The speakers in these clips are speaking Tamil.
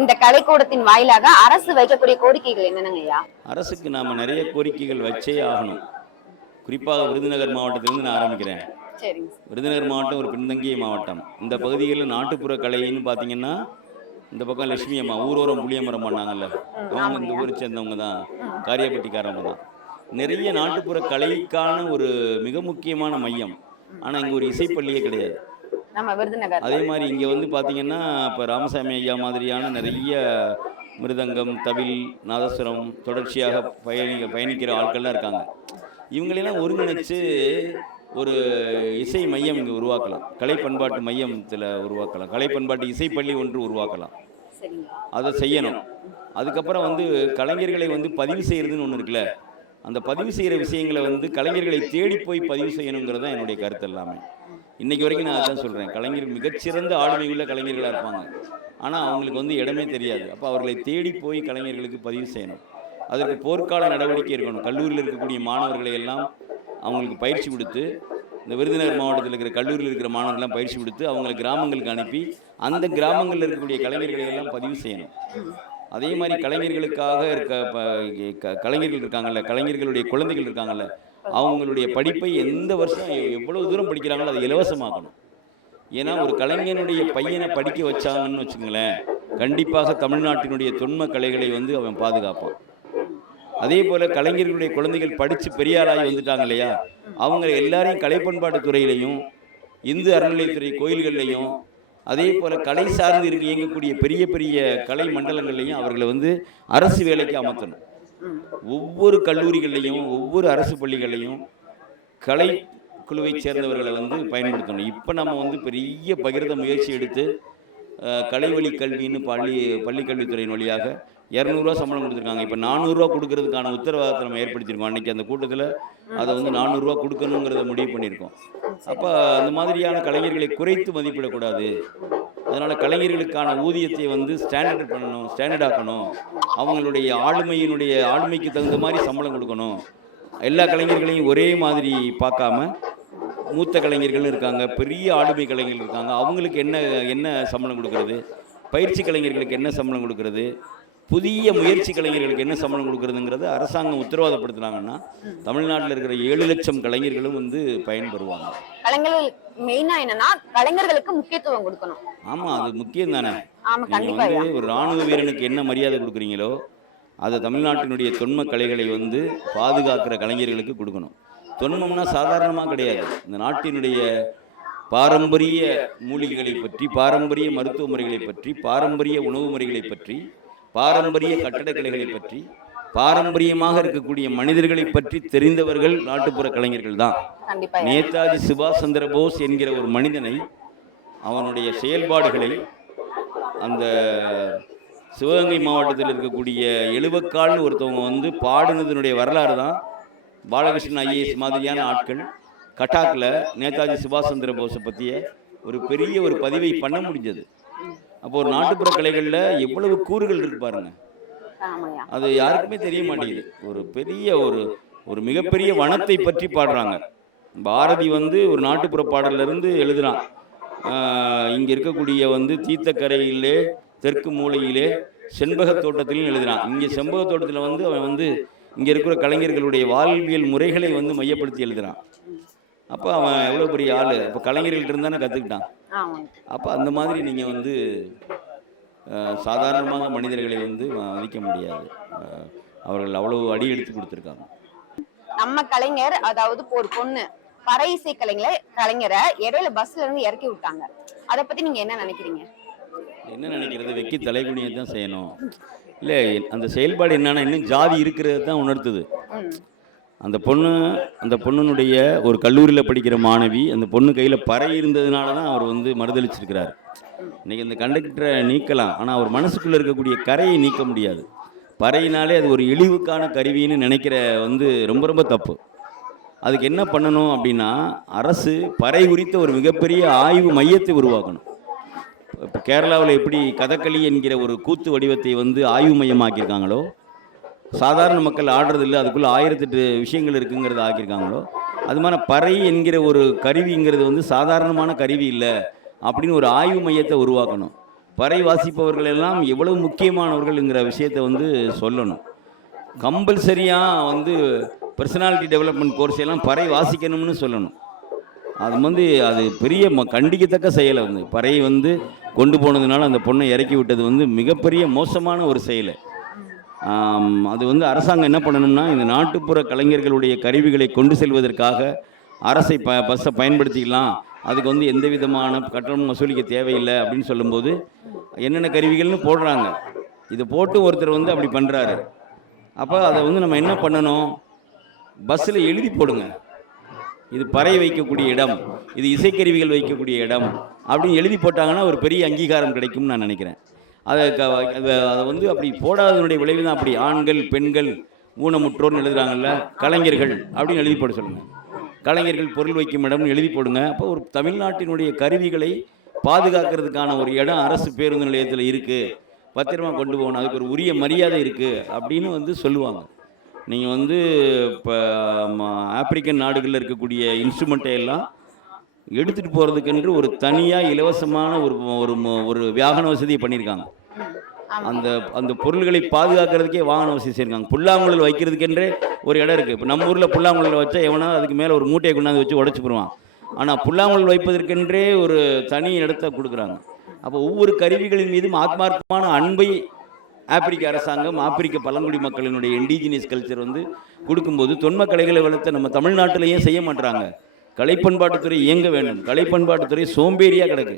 இந்த கலைக்கூடத்தின் வாயிலாக அரசு வைக்கக்கூடிய கோரிக்கைகள் என்னென்னங்க ஐயா? அரசுக்கு நாம் நிறைய கோரிக்கைகள் வச்சே ஆகணும். குறிப்பாக விருதுநகர் மாவட்டத்திலிருந்து நான் ஆரம்பிக்கிறேன். சரிங்க விருதுநகர் மாவட்டம் ஒரு பின்தங்கிய மாவட்டம். இந்த பகுதிகளில் நாட்டுப்புற கலைன்னு பார்த்தீங்கன்னா இந்த பக்கம் லட்சுமி அம்மா ஊரோரம் புளியமரம் பண்ணாங்கல்ல. அவங்க இந்த ஊரை சேர்ந்தவங்க தான். காரியப்பட்டிக்காரவங்க தான். நிறைய நாட்டுப்புற கலைக்கான ஒரு மிக முக்கியமான மையம். ஆனால் இங்கே ஒரு இசைப்பள்ளியே கிடையாது. நம்ம விருதுநகர். அதே மாதிரி இங்கே வந்து பார்த்தீங்கன்னா இப்போ ராமசாமி ஐயா மாதிரியான நிறைய மிருதங்கம் தவில் நாதஸ்வரம் தொடர்ச்சியாக பயணி பயணிக்கிற ஆட்கள்லாம் இருக்காங்க. இவங்களெல்லாம் ஒருங்கிணைச்சு ஒரு இசை மையம் இங்கே உருவாக்கலாம். கலை பண்பாட்டு மையத்தில் உருவாக்கலாம். கலை பண்பாட்டு இசைப்பள்ளி ஒன்று உருவாக்கலாம். அதை செய்யணும். அதுக்கப்புறம் வந்து கலைஞர்களை வந்து பதிவு செய்கிறதுன்னு ஒன்று இருக்குல்ல அந்த பதிவு செய்கிற விஷயங்களை வந்து கலைஞர்களை தேடி போய் பதிவு செய்யணுங்கிறது தான் என்னுடைய கருத்து எல்லாமே. இன்னைக்கு வரைக்கும் நான் அதான் சொல்கிறேன் கலைஞர் மிகச்சிறந்த ஆளுமை உள்ள கலைஞர்களாக இருப்பாங்க. ஆனால் அவங்களுக்கு வந்து இடமே தெரியாது. அப்போ அவர்களை தேடி போய் கலைஞர்களுக்கு பதிவு செய்யணும். அதற்கு போர்க்கால நடவடிக்கை இருக்கணும் கல்லூரியில் இருக்கக்கூடிய மாணவர்களை எல்லாம் அவங்களுக்கு பயிற்சி கொடுத்து இந்த விருதுநகர் மாவட்டத்தில் இருக்கிற கல்லூரியில் இருக்கிற மாணவர்கள்லாம் பயிற்சி கொடுத்து அவங்களை கிராமங்களுக்கு அனுப்பி அந்த கிராமங்களில் இருக்கக்கூடிய கலைஞர்களை எல்லாம் பதிவு செய்யணும். அதே மாதிரி கலைஞர்களுக்காக இருக்க ப- க- கலைஞர்கள் இருக்காங்கல்ல கலைஞர்களுடைய குழந்தைகள் இருக்காங்கல்ல அவங்களுடைய படிப்பை எந்த வருஷம் எ- எவ்வளவு தூரம் படிக்கிறாங்களோ அதை இலவசமாக்கணும். ஏன்னா ஒரு கலைஞனுடைய பையனை படிக்க வச்சாங்கன்னு வச்சுங்களேன் கண்டிப்பாக தமிழ்நாட்டினுடைய தொன்ம கலைகளை வந்து அவன் பாதுகாப்பான். அதே போல கலைஞர்களுடைய குழந்தைகள் படித்து பெரியாராகி வந்துட்டாங்க இல்லையா? அவங்க எல்லாரையும் கலை பண்பாட்டு துறையிலையும் இந்து அறநிலையத்துறை கோயில்கள்லையும் அதே போல கலை சார்ந்து இருக்க இயங்கக்கூடிய பெரிய பெரிய கலை மண்டலங்கள்லையும் அவர்களை வந்து அரசு வேலைக்கு அமர்த்தணும். ஒவ்வொரு கல்லூரிகள்லையும் ஒவ்வொரு அரசு பள்ளிகள்லையும் கலை குழுவைச் சேர்ந்தவர்களை வந்து பயன்படுத்தணும். இப்போ நம்ம வந்து பெரிய பகிர்ந்த முயற்சி எடுத்து கலைவழி கல்வின்னு பள்ளி பள்ளிக்கல்வித்துறையின் வழியாக இரநூறுவா சம்பளம் கொடுத்துருக்காங்க. இப்போ நானூறுரூவா கொடுக்கறதுக்கான உத்தரவாதத்தை நம்ம ஏற்படுத்தியிருக்கோம். அன்றைக்கி அந்த கூட்டத்தில் அதை வந்து நானூறுரூவா கொடுக்கணுங்கிறத முடிவு பண்ணியிருக்கோம். அப்போ அந்த மாதிரியான கலைஞர்களை குறைத்து மதிப்பிடக்கூடாது. அதனால் கலைஞர்களுக்கான ஊதியத்தை வந்து ஸ்டாண்டர்ட் பண்ணணும் ஸ்டாண்டர்ட் ஆக்கணும். அவங்களுடைய ஆளுமையினுடைய ஆளுமைக்கு தகுந்த மாதிரி சம்பளம் கொடுக்கணும். எல்லா கலைஞர்களையும் ஒரே மாதிரி பார்க்காம மூத்த கலைஞர்கள் இருக்காங்க பெரிய ஆளுமை கலைஞர்கள் இருக்காங்க. அவங்களுக்கு என்ன என்ன சம்பளம் கொடுக்கறது? பயிற்சி கலைஞர்களுக்கு என்ன சம்பளம் கொடுக்கறது? புதிய முயற்சி கலைஞர்களுக்கு என்ன சம்பளம் கொடுக்கறதுங்கிறது அரசாங்கம் உத்தரவாதப்படுத்துனாங்கன்னா தமிழ்நாட்டில் இருக்கிற ஏழு லட்சம் கலைஞர்களும் வந்து பயன்பெறுவாங்க. கலைஞர்கள் மெயினா என்னன்னா கலைஞர்களுக்கு முக்கியத்துவம் கொடுக்கணும். ஆமாம் அது முக்கியம் தானே வந்து ஒரு ராணுவ வீரனுக்கு என்ன மரியாதை கொடுக்குறீங்களோ அதை தமிழ்நாட்டினுடைய தொன்ம கலைகளை வந்து பாதுகாக்கிற கலைஞர்களுக்கு கொடுக்கணும். தொன்மம்னா சாதாரணமாக கிடையாது. இந்த நாட்டினுடைய பாரம்பரிய மூலிகைகளை பற்றி பாரம்பரிய மருத்துவ முறைகளை பற்றி பாரம்பரிய உணவு முறைகளை பற்றி பாரம்பரிய கட்டடக்கலைகளை பற்றி பாரம்பரியமாக இருக்கக்கூடிய மனிதர்களை பற்றி தெரிந்தவர்கள் நாட்டுப்புற கலைஞர்கள் தான். நேதாஜி சுபாஷ் சந்திர போஸ் என்கிற ஒரு மனிதனை அவனுடைய செயல்பாடுகளை அந்த சிவகங்கை மாவட்டத்தில் இருக்கக்கூடிய எழுவக்கால்னு ஒருத்தவங்க வந்து பாடினதனுடைய வரலாறு தான். பாலகிருஷ்ணன் ஐஏஎஸ் மாதிரியான ஆட்கள் கட்டாக்கில் நேதாஜி சுபாஷ் சந்திர போஸை பற்றிய ஒரு பெரிய ஒரு பதிவை பண்ண முடிஞ்சது. அப்போ ஒரு நாட்டுப்புற கலைகளில் எவ்வளவு கூறுகள் இருக்கு பாருங்க. அது யாருக்குமே தெரிய மாட்டேங்குது. ஒரு பெரிய ஒரு ஒரு மிகப்பெரிய வனத்தை பற்றி பாடுறாங்க. பாரதி வந்து ஒரு நாட்டுப்புற பாடல்ல இருந்து எழுதுறான். இங்கே இருக்கக்கூடிய வந்து தீர்த்தக்கரையிலே தெற்கு மூலையிலே செண்பக தோட்டத்திலும் எழுதுறான். இங்கே செண்பக தோட்டத்தில் வந்து அவன் வந்து இங்கே இருக்கிற கலைஞர்களுடைய வாழ்வியல் முறைகளை வந்து மையப்படுத்தி எழுதுறான். அப்போ அவன் எவ்வளோ பெரிய ஆள்? அப்போ கலைஞர்கள்ட்ட இருந்தானே கற்றுக்கிட்டான் அப்போ அந்த மாதிரி நீங்கள் வந்து சாதாரணமாக மனிதர்களை வந்து மதிக்க முடியாது. அவர்கள் அவ்வளவு அடி எடுத்து கொடுத்துருக்காங்க. நம்ம கலைஞர் அதாவது இப்போ ஒரு பொண்ணு பறை இசை கலைஞரை கலைஞரை இடையில பஸ்ல இருந்து இறக்கி விட்டாங்க. அத பத்தி நீங்க என்ன நினைக்கிறீங்க? என்ன நினைக்கிறது? வெக்கி தலைகுனியை தான் செய்யணும். இல்லை அந்த செயல்பாடு என்னன்னா இன்னும் ஜாதி இருக்கிறது தான் உணர்த்துது. அந்த பொண்ணு அந்த பொண்ணுனுடைய ஒரு கல்லூரியில் படிக்கிற மாணவி அந்த பொண்ணு கையில் பறை இருந்ததுனால தான் அவர் வந்து மறுதளிச்சிருக்கிறார். இன்னைக்கு இந்த கண்டக்டரை நீக்கலாம் ஆனால் அவர் மனசுக்குள்ளே இருக்கக்கூடிய கரையை நீக்க முடியாது. பறையினாலே அது ஒரு இழிவுக்கான கருவின்னு நினைக்கிற வந்து ரொம்ப ரொம்ப தப்பு. அதுக்கு என்ன பண்ணணும் அப்படின்னா அரசு பறை குறித்த ஒரு மிகப்பெரிய ஆய்வு மையத்தை உருவாக்கணும். இப்போ கேரளாவில் எப்படி கதகளி என்கிற ஒரு கூத்து வடிவத்தை வந்து ஆய்வு மையமாக்கியிருக்காங்களோ சாதாரண மக்கள் ஆடுறது இல்லை அதுக்குள்ளே ஆயிரத்தெட்டு விஷயங்கள் இருக்குங்கிறத ஆக்கியிருக்காங்களோ அது மாதிரி பறை என்கிற ஒரு கருவிங்கிறது வந்து சாதாரணமான கருவி இல்லை அப்படின்னு ஒரு ஆய்வு மையத்தை உருவாக்கணும். பறை வாசிப்பவர்கள் எல்லாம் எவ்வளவு முக்கியமானவர்கள்ங்கிற விஷயத்தை வந்து சொல்லணும். கம்பல்சரியாக வந்து பர்சனாலிட்டி டெவலப்மெண்ட் கோர்ஸ் எல்லாம் பறை வாசிக்கணும்னு சொல்லணும். அது வந்து அது பெரிய ம- கண்டிக்கத்தக்க செயலை வந்து. பறை வந்து கொண்டு போனதுனால அந்த பொண்ணை இறக்கி விட்டது வந்து மிகப்பெரிய மோசமான ஒரு செயல். அது வந்து அரசாங்கம் என்ன பண்ணணும்னா இந்த நாட்டுப்புற கலைஞர்களுடைய கருவிகளை கொண்டு செல்வதற்காக அரசை ப பஸ்ஸை பயன்படுத்திக்கலாம். அதுக்கு வந்து எந்த விதமான கட்டணம் வசூலிக்க தேவையில்லை அப்படின்னு சொல்லும்போது என்னென்ன கருவிகள்னு போடுறாங்க. இதை போட்டு ஒருத்தர் வந்து அப்படி பண்ணுறாரு அப்போ அதை வந்து நம்ம என்ன பண்ணணும்? பஸ்ஸில் எழுதி போடுங்க. இது பறை வைக்கக்கூடிய இடம் இது இசைக்கருவிகள் வைக்கக்கூடிய இடம் அப்படின்னு எழுதி போட்டாங்கன்னா ஒரு பெரிய அங்கீகாரம் கிடைக்கும்னு நான் நினைக்கிறேன். அதை அதை அதை வந்து அப்படி போடாததனுடைய விளைவு தான் அப்படி ஆண்கள் பெண்கள் ஊனமுற்றோர்னு எழுதுகிறாங்கல்ல கலைஞர்கள் அப்படின்னு எழுதி போட சொல்லுங்கள் கலைஞர்கள் பொருள் வைக்கும் இடம்னு எழுதி போடுங்க. அப்போ ஒரு தமிழ்நாட்டினுடைய கருவிகளை பாதுகாக்கிறதுக்கான ஒரு இடம் அரசு பேருந்து நிலையத்தில் இருக்குது பத்திரமா கொண்டு போகணும். அதுக்கு ஒரு உரிய மரியாதை இருக்குது அப்படின்னு வந்து சொல்லுவாங்க. நீங்கள் வந்து இப்போ ஆப்பிரிக்கன் நாடுகளில் இருக்கக்கூடிய இன்ஸ்ட்ருமெண்ட்டை எல்லாம் எடுத்துகிட்டு போகிறதுக்கென்று ஒரு தனியாக இலவசமான ஒரு ஒரு ஒரு வியாகன வசதியை பண்ணியிருக்காங்க. அந்த அந்த பொருள்களை பாதுகாக்கிறதுக்கே வாகன வசதி செய்யிருக்காங்க புல்லாங்குழல் வைக்கிறதுக்கென்றே ஒரு இடம் இருக்குது இப்போ நம்ம ஊரில் புல்லாங்குழல் வச்சா எவனா அதுக்கு மேலே ஒரு மூட்டையை கொண்டாந்து வச்சு உடச்சி போடுவான். ஆனால் புல்லாங்குழல் வைப்பதற்கென்றே ஒரு தனி இடத்த கொடுக்குறாங்க. அப்போ ஒவ்வொரு கருவிகளின் மீதும் ஆத்மார்த்தமான அன்பை ஆப்பிரிக்க அரசாங்கம் ஆப்பிரிக்க பழங்குடி மக்களினுடைய இண்டிஜினியஸ் கல்ச்சர் வந்து கொடுக்கும்போது தொன்ம கலைகளை வளர்த்த நம்ம தமிழ்நாட்டில் ஏன் செய்ய மாட்றாங்க. கலைப்பண்பாட்டுத்துறை இயங்க வேண்டும். கலைப்பண்பாட்டுத்துறை சோம்பேறியாக கிடக்கு.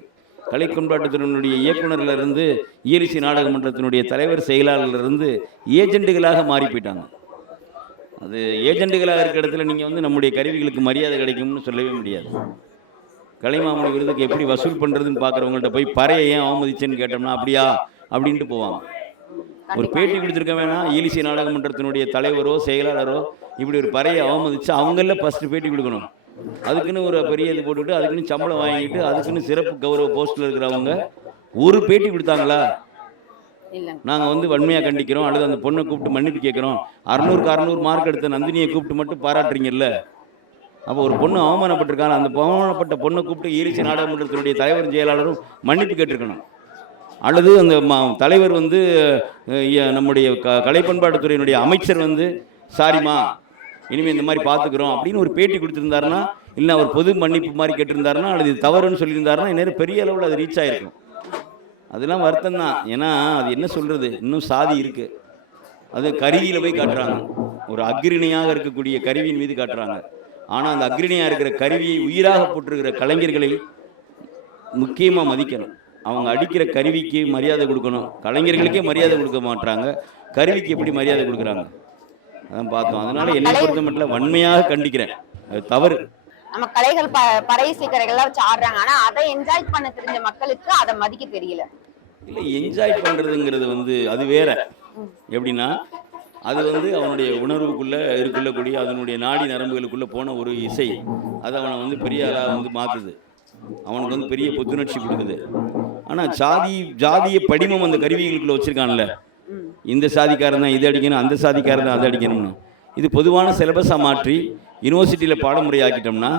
கலைப்பண்பாட்டுத்துறையினுடைய இயக்குனர்ல இருந்து இயலிசை நாடக மன்றத்தினுடைய தலைவர் செயலாளர்ல இருந்து ஏஜெண்டுகளாக மாறி போயிட்டாங்க. அது ஏஜெண்டுகளாக இருக்கிற இடத்துல நீங்கள் வந்து நம்முடைய கருவிகளுக்கு மரியாதை கிடைக்கும்னு சொல்லவே முடியாது. கலைமாமணி விருதுக்கு எப்படி வசூல் பண்ணுறதுன்னு பார்க்குறவங்கள்ட்ட போய் பறையை ஏன் அவமதிச்சேன்னு கேட்டோம்னா அப்படியா? அப்படின்ட்டு போவாங்க. ஒரு பேட்டி கொடுத்துருக்க வேணாம். ஈலிசை நாடக மன்றத்தினுடைய தலைவரோ செயலாளரோ இப்படி ஒரு பறையை அவமதிச்சு அவங்கள ஃபஸ்ட்டு பேட்டி கொடுக்கணும். அதுக்குன்னு ஒரு பெரிய இது போட்டுக்கிட்டு அதுக்குன்னு சம்பளம் வாங்கிட்டு அதுக்குன்னு சிறப்பு கௌரவ போஸ்ட்டில் இருக்கிறவங்க ஒரு பேட்டி கொடுத்தாங்களா? நாங்கள் வந்து வன்மையாக கண்டிக்கிறோம். அல்லது அந்த பொண்ணை கூப்பிட்டு மன்னிப்பு கேட்குறோம். அறநூறுக்கு அறநூறு மார்க் எடுத்த நந்தினியை கூப்பிட்டு மட்டும் பாராட்டுறீங்கல்ல? அப்போ ஒரு பொண்ணு அவமானப்பட்டிருக்காங்க அந்த அவமானப்பட்ட பொண்ணை கூப்பிட்டு ஈரிச்சி நாடாளுமன்றத்தினுடைய தலைவரும் செயலாளரும் மன்னிப்பு கேட்டிருக்கணும். அல்லது அந்த தலைவர் வந்து நம்முடைய க கலை பண்பாட்டுத்துறையினுடைய அமைச்சர் வந்து சாரிம்மா இனிமேல் இந்த மாதிரி பார்த்துக்குறோம் அப்படின்னு ஒரு பேட்டி கொடுத்துருந்தாருன்னா இல்லை அவர் பொது மன்னிப்பு மாதிரி கேட்டிருந்தாருன்னா அல்லது இது தவறுன்னு சொல்லியிருந்தாருன்னா இந்நேரம் பெரிய அளவில் அது ரீச் ஆகிருக்கும் அதெல்லாம் வருத்தம் தான் ஏன்னா அது என்ன சொல்கிறது இன்னும் சாதி இருக்குது அது கருவியில் போய் காட்டுறாங்க. ஒரு அக்ரிணியாக இருக்கக்கூடிய கருவியின் மீது காட்டுறாங்க. ஆனால் அந்த அக்ரிணியாக இருக்கிற கருவியை உயிராக போட்டிருக்கிற கலைஞர்களை முக்கியமாக மதிக்கணும். அவங்க அடிக்கிற கருவிக்கு மரியாதை கொடுக்கணும். கலைஞர்களுக்கே மரியாதை கொடுக்க மாட்றாங்க. கருவிக்கு எப்படி மரியாதை கொடுக்குறாங்க? அதான் பார்த்தோம். அதனால என்னை பொறுத்த மட்டும் வன்மையாக கண்டிக்கிறேன். அது தவறு. நம்ம கலைகள் ப பறை இசைக்கரைகள்லாம் வச்சு ஆடுறாங்க. ஆனா அதை என்ஜாய் பண்ண தெரிஞ்ச மக்களுக்கு அதை மதிக்க தெரியல. இல்லை என்ஜாய் பண்ணுறதுங்கிறது வந்து அது வேற. எப்படின்னா அது வந்து அவனுடைய உணர்வுக்குள்ளே இருக்குள்ளக்கூடிய அதனுடைய நாடி நரம்புகளுக்குள்ளே போன ஒரு இசை. அது அவனை வந்து பெரிய ஆளாக வந்து மாற்றுது அவனுக்கு வந்து பெரிய புத்துணர்ச்சி கொடுக்குது. ஆனால் ஜாதி ஜாதிய படிமம் அந்த கருவிகளுக்குள்ளே வச்சுருக்கான்ல இந்த சாதிக்காரன் தான் இது அடிக்கணும் அந்த சாதிக்காரன் தான் அதை அடிக்கணும்னு. இது பொதுவான சிலபஸாக மாற்றி யூனிவர்சிட்டியில் பாடமுறை ஆக்கிட்டோம்னா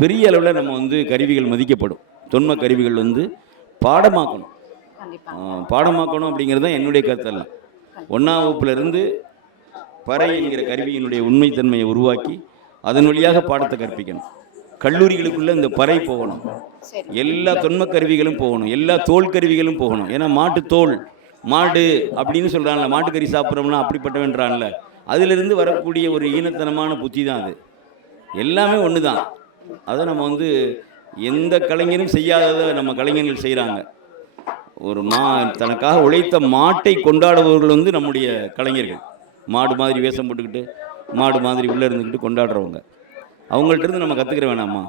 பெரிய அளவில் நம்ம வந்து கருவிகள் மதிக்கப்படும். தொன்ம கருவிகள் வந்து பாடமாக்கணும். பாடமாக்கணும் அப்படிங்கிறது தான் என்னுடைய கருத்தெல்லாம் ஒன்றாம் வகுப்புலேருந்து பறை என்கிற கருவியினுடைய உண்மைத்தன்மையை உருவாக்கி அதன் வழியாக பாடத்தை கற்பிக்கணும். கல்லூரிகளுக்குள்ளே இந்த பறை போகணும். எல்லா தொன்ம கருவிகளும் போகணும். எல்லா தோல் கருவிகளும் போகணும். ஏன்னா மாட்டு தோல் மாடு அப்படின்னு சொல்கிறான்ல மாட்டுக்கறி சாப்பிட்றோம்னா அப்படிப்பட்டவன்றான்ல. அதிலிருந்து வரக்கூடிய ஒரு ஈனத்தனமான புத்தி தான் அது. எல்லாமே ஒன்று தான் அதை நம்ம வந்து எந்த கலைஞரும் செய்யாததை நம்ம கலைஞர்கள் செய்கிறாங்க ஒரு மா தனக்காக உழைத்த மாட்டை கொண்டாடுபவர்கள் வந்து நம்முடைய கலைஞர்கள். மாடு மாதிரி வேஷம் போட்டுக்கிட்டு மாடு மாதிரி உள்ளே இருந்துக்கிட்டு கொண்டாடுறவங்க. அவங்கள்ட்ட இருந்து நம்ம கற்றுக்கிற வேணாமா?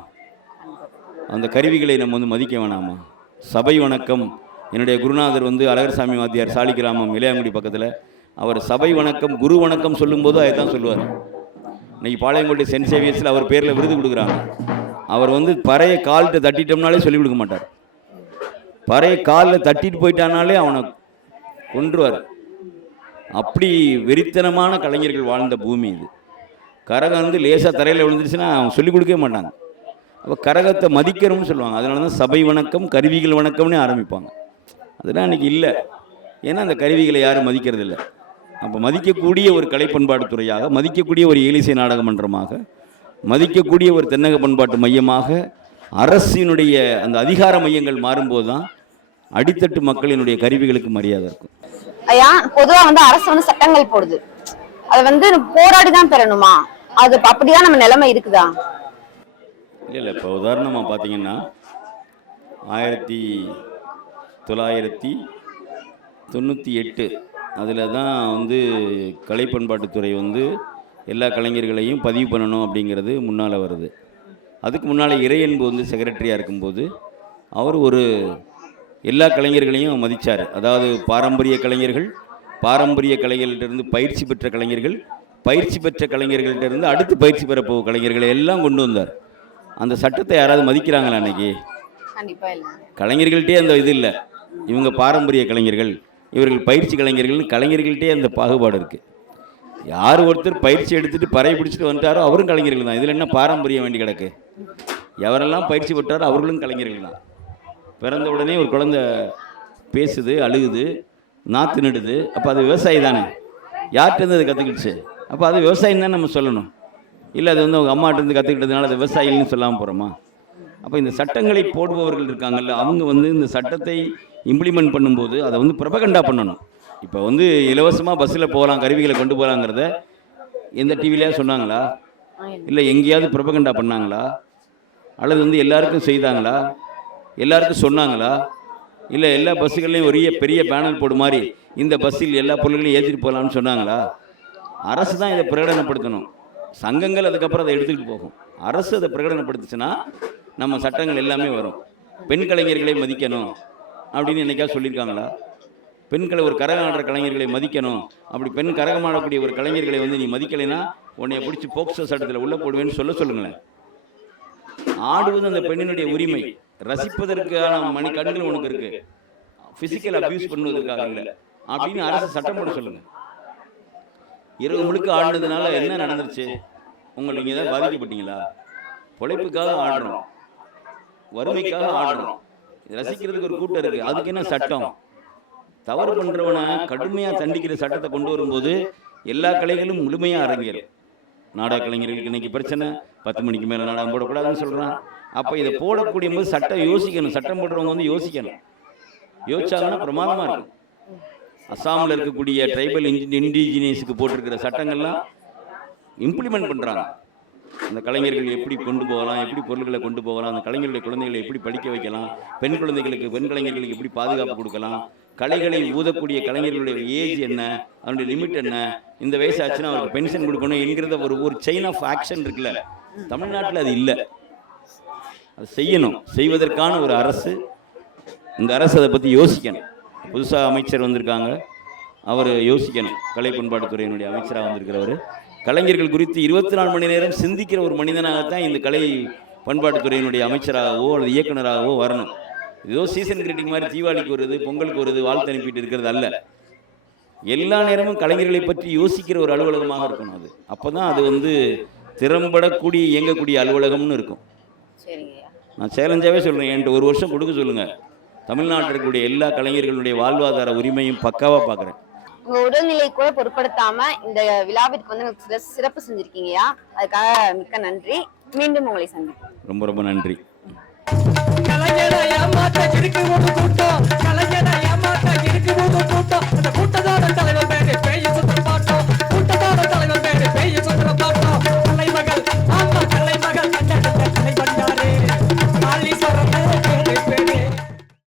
அந்த கருவிகளை நம்ம வந்து மதிக்க வேணாமா? சபை வணக்கம். என்னுடைய குருநாதர் வந்து அழகர்சாமி வாத்தியார் சாலிகிராமம் இளையாங்குடி பக்கத்தில். அவர் சபை வணக்கம் குரு வணக்கம் சொல்லும்போது அதை தான் சொல்லுவார். இன்னைக்கு பாளையங்கோட்டை சென்ட் சேவியர்ஸில் அவர் பேரில் விருது கொடுக்குறாங்க. அவர் வந்து பறைய கால்கிட்ட தட்டிட்டோம்னாலே சொல்லிக் கொடுக்க மாட்டார். பறைய காலில் தட்டிட்டு போயிட்டானாலே அவனை கொன்றுவார். அப்படி வெறித்தனமான கலைஞர்கள் வாழ்ந்த பூமி இது. கரகம் வந்து லேசாக தரையில் விழுந்துருச்சுன்னா அவங்க சொல்லிக் கொடுக்கவே மாட்டாங்க. அப்போ கரகத்தை மதிக்கிறோம்னு சொல்லுவாங்க. அதனால தான் சபை வணக்கம் கருவிகள் வணக்கம்னு ஆரம்பிப்பாங்க. அதெல்லாம் அன்றைக்கி இல்லை. ஏன்னா அந்த கருவிகளை யாரும் மதிக்கிறது இல்லை அப்போ மதிக்கக்கூடிய ஒரு கலை பண்பாட்டு துறையாக மதிக்கக்கூடிய ஒரு ஏலிசை நாடக மன்றமாக மதிக்கக்கூடிய ஒரு தென்னக பண்பாட்டு மையமாக அரசினுடைய அந்த அதிகார மையங்கள் மாறும்போது தான் அடித்தட்டு மக்களினுடைய கருவிகளுக்கு மரியாதை இருக்கும். ஐயா பொதுவா வந்து அரசு வந்து சட்டங்கள் போடுது. அதை வந்து போராடி தான் பெறணுமா அது அப்படிதான் நம்ம நிலைமை இருக்குதா? இல்லை இல்லை. இப்போ உதாரணமாக பார்த்தீங்கன்னா ஆயிரத்தி தொள்ளாயிரத்தி தொண்ணூற்றி எட்டு அதில் தான் வந்து கலை பண்பாட்டுத்துறை வந்து எல்லா கலைஞர்களையும் பதிவு பண்ணணும் அப்படிங்கிறது முன்னால் வருது. அதுக்கு முன்னால் இறையன்பு வந்து செக்ரட்டரியாக இருக்கும்போது அவர் ஒரு எல்லா கலைஞர்களையும் மதித்தார் அதாவது பாரம்பரிய கலைஞர்கள் பாரம்பரிய கலைஞர்கிட்டருந்து பயிற்சி பெற்ற கலைஞர்கள் பயிற்சி பெற்ற கலைஞர்கள்ட்ட அடுத்து பயிற்சி பெற போகும் கலைஞர்களை எல்லாம் கொண்டு வந்தார். அந்த சட்டத்தை யாராவது மதிக்கிறாங்களா அன்னைக்கு? கலைஞர்கள்ட்டே அந்த இது இல்லை. இவங்க பாரம்பரிய கலைஞர்கள் இவர்கள் பயிற்சி கலைஞர்கள் கலைஞர்கள்ட்டே அந்த பாகுபாடு இருக்குது யார் ஒருத்தர் பயிற்சி எடுத்துட்டு பறை பிடிச்சிட்டு வந்துட்டாரோ அவரும் கலைஞர்கள் தான். இதில் என்ன பாரம்பரியம் வேண்டி கிடக்கு? எவரெல்லாம் பயிற்சி பெற்றாரோ அவர்களும் கலைஞர்கள் தான். பிறந்த உடனே ஒரு குழந்தை பேசுது அழுகுது. நாற்று நடுது. அப்போ அது விவசாயி தானே? யார்கிட்டருந்து அது கற்றுக்கிடுச்சு அப்போ அது விவசாயம் தான் நம்ம சொல்லணும். இல்லை அது வந்து அவங்க அம்மாட்டேருந்து கற்றுக்கிட்டதுனால அது விவசாயின்னு சொல்லாமல் போகிறோமா அப்போ இந்த சட்டங்களை போடுபவர்கள் இருக்காங்கல்ல அவங்க வந்து இந்த சட்டத்தை இம்ப்ளிமெண்ட் பண்ணும்போது அதை வந்து பிரபகண்டா பண்ணணும். இப்போ வந்து இலவசமாக பஸ்ஸில் போகலாம் கருவிகளை கொண்டு போகலாங்கிறத எந்த டிவிலையா சொன்னாங்களா? இல்லை எங்கேயாவது பிரபகண்டா பண்ணாங்களா? அல்லது வந்து எல்லாருக்கும் செய்தாங்களா? எல்லாருக்கும் சொன்னாங்களா? இல்லை எல்லா பஸ்ஸுகள்லையும் ஒரே பெரிய பேனர் போடு மாதிரி இந்த பஸ்ஸில் எல்லா பொருள்களையும் ஏற்றிட்டு போகலான்னு சொன்னாங்களா? அரசு தான் இதை பிரகடனப்படுத்தணும். சங்கங்கள் அதுக்கப்புறம் அதை எடுத்துக்கிட்டு போகும். அரசு அதை பிரகடனப்படுத்துச்சுன்னா நம்ம சட்டங்கள் எல்லாமே வரும். பெண் கலைஞர்களை மதிக்கணும் அப்படின்னு என்னைக்கா சொல்லியிருக்காங்களா? பெண்களை ஒரு கரகம் ஆடுற கலைஞர்களை மதிக்கணும். அப்படி பெண் கரகம் ஆடக்கூடிய ஒரு கலைஞர்களை வந்து நீ மதிக்கலைன்னா உன்னை பிடிச்சி போக்சோ சட்டத்தில் உள்ள போடுவேன்னு சொல்ல சொல்லுங்களேன். ஆடுவது அந்த பெண்ணினுடைய உரிமை. ரசிப்பதற்கான மணி கண்கள் உனக்கு இருக்கு. பிசிக்கல் அபியூஸ் பண்ணுவதற்காக இல்லை. அப்படின்னு அரசு சட்டம் போட சொல்லுங்க இரவு முழுக்க ஆடினதுனால என்ன நடந்துருச்சு? உங்களுக்கு நீங்கள் ஏதாவது பாதிக்கப்பட்டீங்களா? பொழைப்புக்காக ஆடுறோம். வறுமைக்காக ஆடுறோம். ரசிக்கிறதுக்கு ஒரு கூட்டம் இருக்கு. அதுக்கு என்ன சட்டம்? தவறு பண்றவனை கடுமையா தண்டிக்கிற சட்டத்தை கொண்டு வரும்போது எல்லா கலைகளும் முழுமையா அரங்கேறும். நாடக கலைஞர்களுக்கு இன்னைக்கு பிரச்சனை. பத்து மணிக்கு மேல நாடகம் போடக்கூடாதுன்னு சொல்றான். அப்ப இதை போடக்கூடிய போது சட்டம் யோசிக்கணும் சட்டம் போடுறவங்க வந்து யோசிக்கணும். யோசிச்சாங்கன்னா பிரமாதமா இருக்கும். அஸ்ஸாமில் இருக்கக்கூடிய ட்ரைபல் இண்டிஜினியஸுக்கு போட்டிருக்கிற சட்டங்கள்லாம் இம்ப்ளிமெண்ட் பண்ணுறாங்க அந்த கலைஞர்கள் எப்படி கொண்டு போகலாம் எப்படி பொருள்களை கொண்டு போகலாம் அந்த கலைஞர்களுடைய குழந்தைகளை எப்படி படிக்க வைக்கலாம் பெண் குழந்தைகளுக்கு பெண் கலைஞர்களுக்கு எப்படி பாதுகாப்பு கொடுக்கலாம் கலைகளை ஊதக்கூடிய கலைஞர்களுடைய ஏஜ் என்ன அதனுடைய லிமிட் என்ன இந்த வயசு ஆச்சுன்னா அவருக்கு பென்ஷன் கொடுக்கணும் என்கிறத ஒரு ஒரு செயின் ஆஃப் ஆக்ஷன் இருக்குல்ல. தமிழ்நாட்டில் அது இல்லை. அது செய்யணும். செய்வதற்கான ஒரு அரசு. இந்த அரசு அதை பற்றி யோசிக்கணும். புதுசாக அமைச்சர் வந்திருக்காங்க. அவர் யோசிக்கணும். கலை பண்பாட்டுத்துறையினுடைய அமைச்சராக வந்திருக்கிறவர். கலைஞர்கள் குறித்து இருபத்தி நாலு மணி நேரம் சிந்திக்கிற ஒரு மனிதனாகத்தான் இந்த கலை பண்பாட்டுத்துறையினுடைய அமைச்சராகவோ அல்லது இயக்குனராகவோ வரணும். ஏதோ சீசன் கிரீட்டிங் மாதிரி தீபாவளிக்கு வருது பொங்கலுக்கு வருது வாழ்த்து அனுப்பிட்டு இருக்கிறது அல்ல. எல்லா நேரமும் கலைஞர்களை பற்றி யோசிக்கிற ஒரு அலுவலகமாக இருக்கணும் அது. அப்போ தான் அது வந்து திறம்படக்கூடிய இயங்கக்கூடிய அலுவலகம்னு இருக்கும். சரிங்க. நான் சேலஞ்சாகவே சொல்கிறேன் என்கிட்ட ஒரு வருஷம் கொடுக்க சொல்லுங்கள் தமிழ்நாட்டில் இருக்கக்கூடிய எல்லா கலைஞர்களுடைய வாழ்வாதார உரிமையும் பக்காவாக பார்க்குறேன் உங்க உடல்நிலை கூட பொருட்படுத்தாம இந்த விழாவிற்கு வந்து எனக்கு சிறப்பு செஞ்சிருக்கீங்கயா? அதுக்காக மிக்க நன்றி. மீண்டும் உங்களை சந்திப்போம். ரொம்ப ரொம்ப நன்றி. கலைஞரை ஏமாத்த இருக்கு ஒரு கூட்டம். கலைஞரை ஏமாத்த இருக்கு ஒரு கூட்டம். அந்த தலைவர்